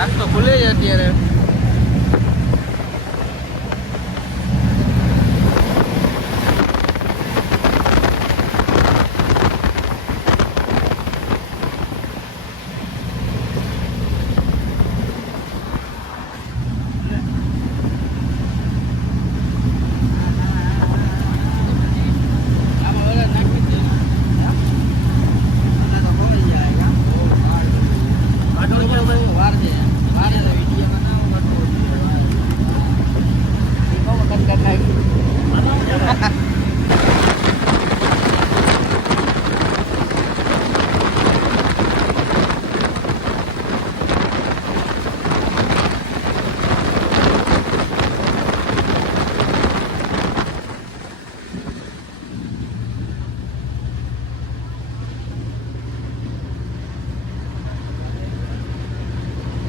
આજ તો ખુલે જ અત્યારે.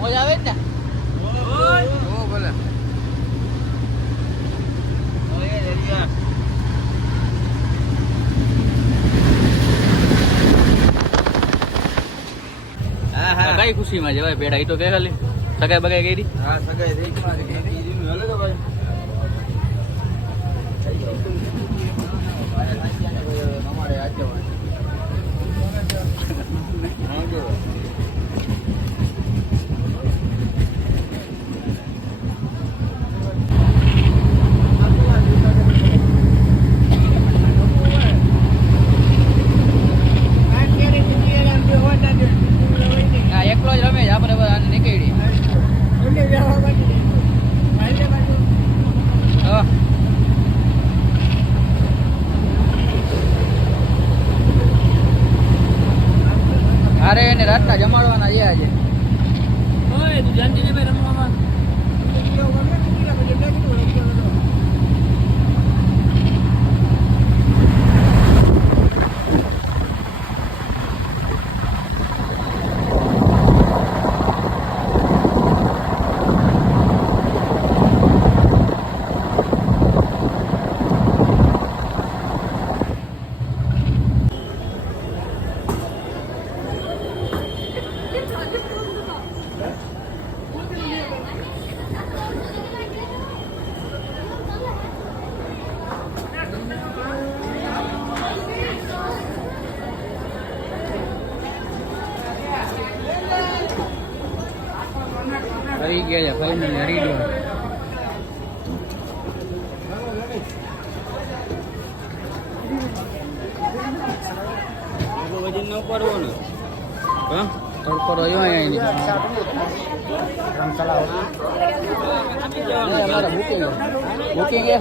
મોજ આવે જ ને? ઓ ભલે. કઈ ખુશીમાં જવાય બેડા? તો કે ખાલી સગાઈ બગાઈ ગઈ? હા, સગાઈ થઈ ગઈ. હલે તો ભાઈ અમારે આજે એકલો જ રમે આપણે નીકળી. અરે એને રાતના જમાડવાના છે આજે. તું જાણતી નહીં ભાઈ રમવામાં. હરી ગયા છે ફાઇનલ હરી ગયો. વજન ન પડવો ને. હા તડકો રહ્યો અહીંયા बुकिंग है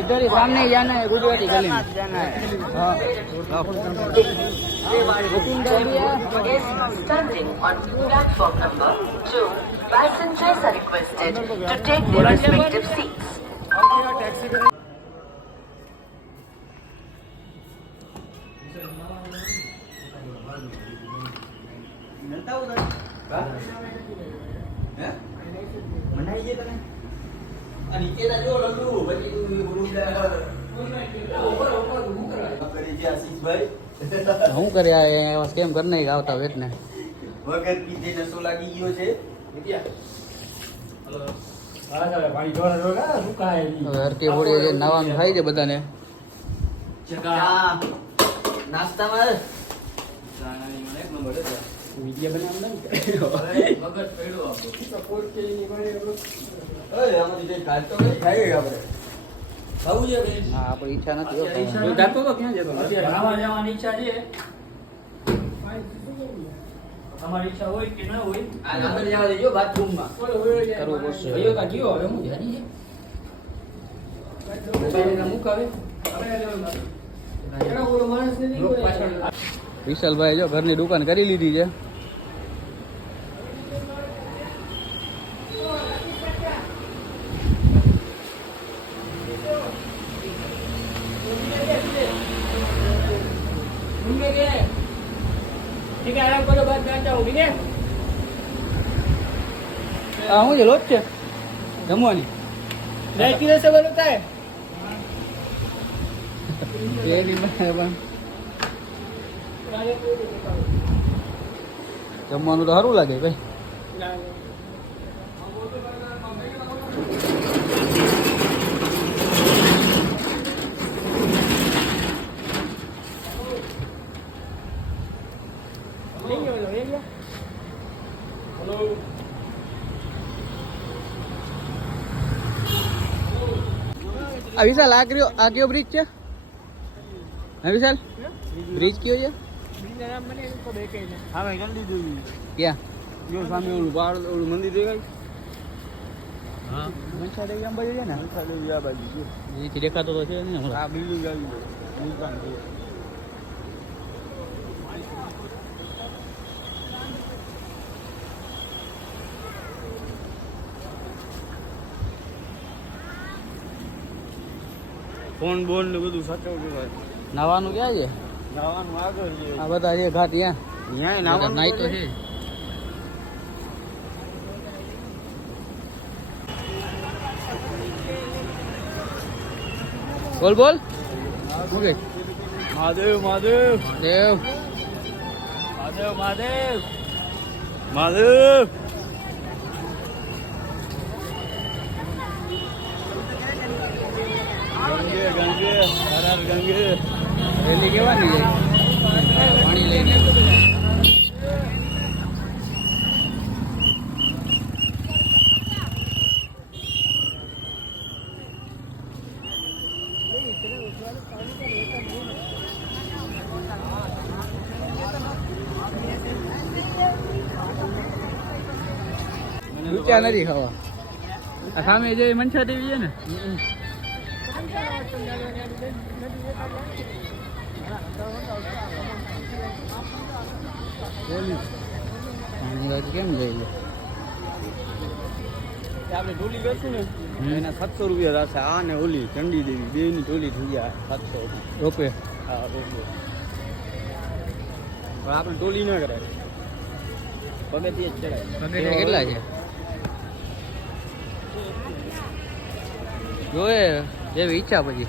इधर ही सामने ही जाना है गुजराती गली में जाना है. हाँ बुकिंग कर दिया. Platform number 2. Passengers are requested to take their respective seats. હું કર્યા કેમ કર નહીં આવતા વેટ ને વગર કીધે નસો લાગી ગયો છે. હરકી બોડી નાવાનું થાય છે બધાને. નાસ્તામાં આપણી ઈચ્છા નથી. અમારી ઈચ્છા હોય કે ના હોય અંદર જવા દેજો બાથરૂમમાં કરવું પડશે. વિશાલભાઈ જો ઘરની દુકાન કરી લીધી છે. હું છે લોટ છે જમવાની જમવાનું તો સારું લાગે ભાઈ. આ વિશાલ આ કયો બ્રિજ છે? હા વિશાલ, બ્રિજ કયો છે? હા ભાઈ ગંદી જોઈ ક્યાં? જો સામે ઓલું બાળ ઓલું મંદિર દેખાય. હા, મનસા દેવી આમ બાજુ છે ને? મનસા દેવી આ બાજુ છે. અહીંથી દેખાતો તો છે ને હમણાં. આ બિલ્ડિંગ આવી ગઈ દુકાન છે. ફોન બોન ને બધું સાચવવું ભાઈ. નાવાનું ક્યાં છે? નાવાનું આગળ છે. આ બધા છે ઘાટ ત્યાં. ન્યાય બધા નાવાનું નાઈ તો છે. બોલ બોલ. શું કે? મહાદેવ મહાદેવ દેવ મહાદેવ મહાદેવ મહાદેવ. ગંગે ગંગે હર હર ગંગે. રેલી કેવાની છે? પાણી લઈને. ઊંચા નથી ખાવા. આ સામે જે મનસા દેવી છે ને, આની વાત કેમ જાય છે? આપણે ઢોલી કરશું ને એના 700 રૂપિયા થશે. આ ને ઓલી ચંડી દેવી બે ની ઢોલી થઈ ગયા 700. રોપે હા રોપવે. પણ આપણે ટોલી ના કરાય, પગેથી જ ચડાય. પગથિયાં કેટલા છે? જોએ જેવી ઈચ્છા પછી.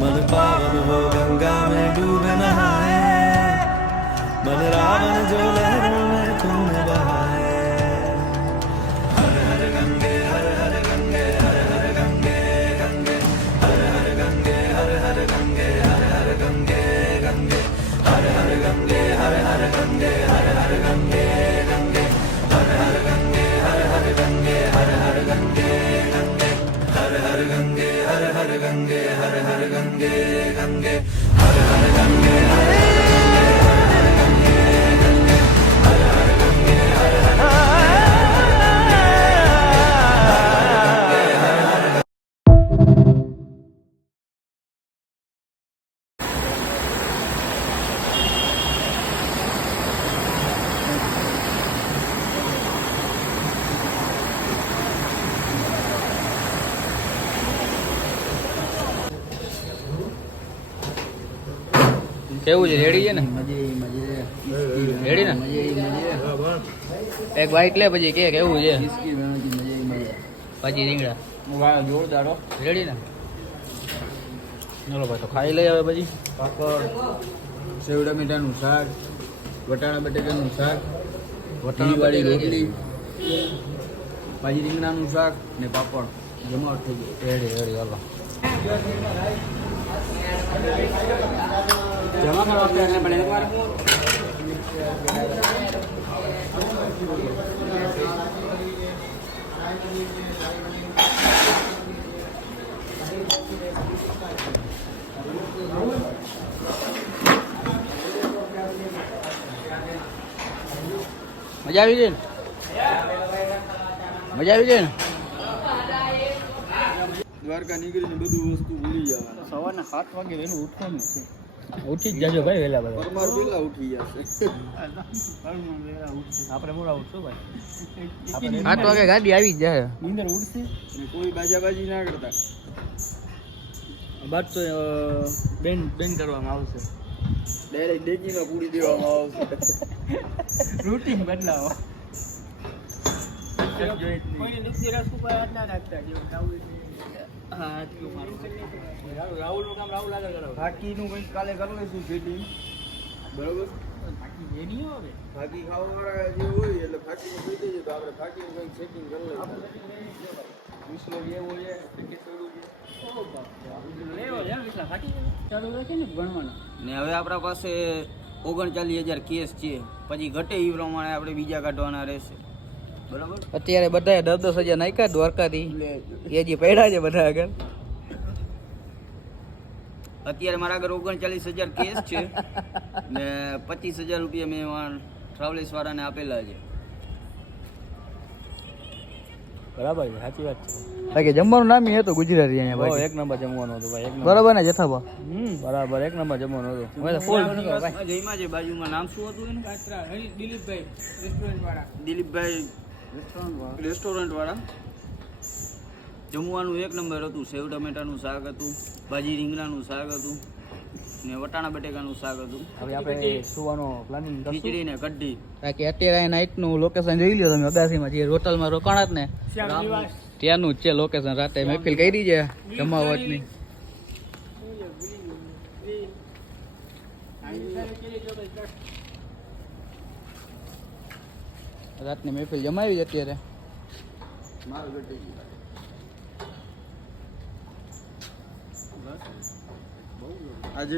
मधुपावन हो गंगा में डूब नहाए मन रावण जो लहरों में खून बहाए हर हर गंगे हर हर गंगे हर हर गंगे गंगे हर हर गंगे हर हर गंगे हर हर गंगे गंगे हर हर गंगे हर हर गंगे हर हर गंगे गंगे हर हर गंगे हर हर गंगे हर हर गंगे गंगे हर हर गंगे हर हर गंगे हर हर गंगे गंगे हर हर गंगे हर हर કેવું છે રેડી છે ને રેડી ને એક બાઈક લે પછી કે કેવું છે પછી રીંગણા જોરદાર હો. રેડી ને ચલો ભાઈ તો ખાઈ લઈ હવે પછી પાપડ સેવ ટમેટાનું શાક વટાણા બટેટાનું શાક વટાણાવાળી રોટલી ભાજી રીંગણાનું શાક ને પાપડ જમાવટ થઈ ગઈ. રેડી રેડી હાલો જમા કરવા આપે પણ એકવાર મજા આવી ગઈ ને મજા આવી ગઈ ને દ્વારકા નીકળીને બધું વસ્તુ ભૂલી જવાનું. સવારના 7 વાગે વહેલું ઉઠવાનું છે ઉઠી જ જાજો ભાઈ વહેલા બધા પરમાર પેલા ઉઠી જશે. આપણે મોડા ઉઠશું ભાઈ 7 વાગે ગાડી આવી જ જાય નીંદર ઉઠશે ને કોઈ બાજાબાજી ના કરતા. બાદ તો બેન કરવામાં આવશે ડાયરેક્ટ ડેકીમાં પૂરી દેવામાં આવશે. રૂટીન બદલાવો ફાકીનું કંઈક કાલે કરી લઈશું સેટિંગ. બરોબર ફાકી ખાવાવાળા જે હોય એટલે ફાકીનું કહી દેજો તો આપણે ફાકીનું કંઈક સેટિંગ કરી લઈશું. વિસલો લેવો છે ટિકિટ ને હવે આપણા પાસે 39,000 કેસ છે. પછી ઘટે એ પ્રમાણે આપણે બીજા કાઢવાના રહેશે. બરાબર. અત્યારે બધાએ 10,000 નાખ્યા દ્વારકાથી એ જે પડ્યા છે બધા આગળ અત્યારે મારા આગળ 39,000 કેસ છે ને 25,000 રૂપિયા મેં ટ્રાવેલ્સ વાળાને આપેલા છે. બરાબર છે સાચી વાત છે કે જમવાનું નામ હતું ગુજરાતી અહીંયા ભાઈ એક નંબર જમવાનું હતું ભાઈ. બરાબર ને જથાભા બરાબર એક નંબર જમવાનું હતું. જઈમાં છે બાજુમાં નામ શું હતું એનું? દિલીપભાઈ રેસ્ટોરન્ટ વાળા. જમવાનું એક નંબર હતું. સેવ ટમેટાનું શાક હતું, ભાજી રીંગણાનું શાક હતું ને વટાણા બટેકાનું શાક હતું. હવે આપણે સુવાનો પ્લાનિંગ ખીચડી ને કઢી. બાકી અત્યારે નાઇટનું લોકેશન જોઈ લ્યો તમે અગાસીમાં જે હોટલમાં રોકાણા જ ને ત્યાંનું જ છે લોકેશન. રાતે મહેફિલ કરી છે જમાવટની. રાતની મહેફિલ જમાવી છે અત્યારે. આજે